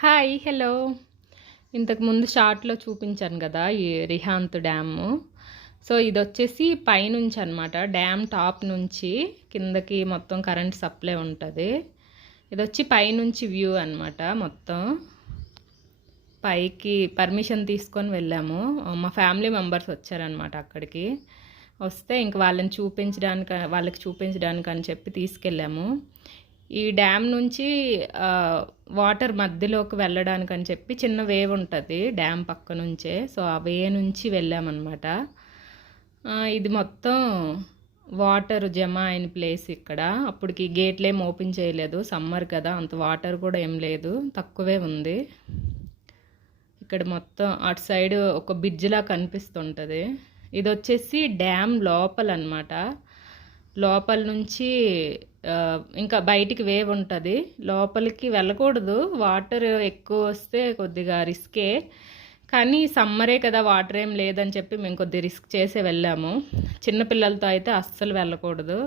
Hi hello. ఇంతకుముందు షార్ట్లో చూపించాను కదా ఈ రిహాంత్ డ్యాము. సో ఇది వచ్చేసి పైనుంచి అనమాట, డ్యామ్ టాప్ నుంచి కిందకి మొత్తం కరెంట్ సప్లై ఉంటుంది. ఇది వచ్చి పైనుంచి వ్యూ అనమాట. మొత్తం పైకి పర్మిషన్ తీసుకొని వెళ్ళాము. మా ఫ్యామిలీ మెంబర్స్ వచ్చారనమాట అక్కడికి. వస్తే ఇంక వాళ్ళకి చూపించడానికి అని చెప్పి తీసుకెళ్ళాము. ఈ డ్యామ్ నుంచి వాటర్ మధ్యలోకి వెళ్ళడానికి అని చెప్పి చిన్న వేవ్ ఉంటుంది డ్యామ్ పక్క నుంచే. సో ఆ వే నుంచి వెళ్ళామన్నమాట. ఇది మొత్తం వాటర్ జమ అయిన ప్లేస్ ఇక్కడ. అప్పటికి గేట్లు ఏం ఓపెన్ చేయలేదు, సమ్మర్ కదా, అంత వాటర్ కూడా ఏం లేదు, తక్కువే ఉంది. ఇక్కడ మొత్తం అటు సైడ్ ఒక బ్రిడ్జ్లా కనిపిస్తుంటుంది. ఇది వచ్చేసి డ్యామ్ లోపల అనమాట. లోపల నుంచి ఇంకా బయటికి వేవ్ ఉంటుంది. లోపలికి వెళ్ళకూడదు, వాటర్ ఎక్కువ వస్తే కొద్దిగా రిస్కే. కానీ సమ్మరే కదా, వాటర్ ఏం లేదని చెప్పి మేము కొద్దిగా రిస్క్ చేసే వెళ్ళాము. చిన్నపిల్లలతో అయితే అస్సలు వెళ్ళకూడదు.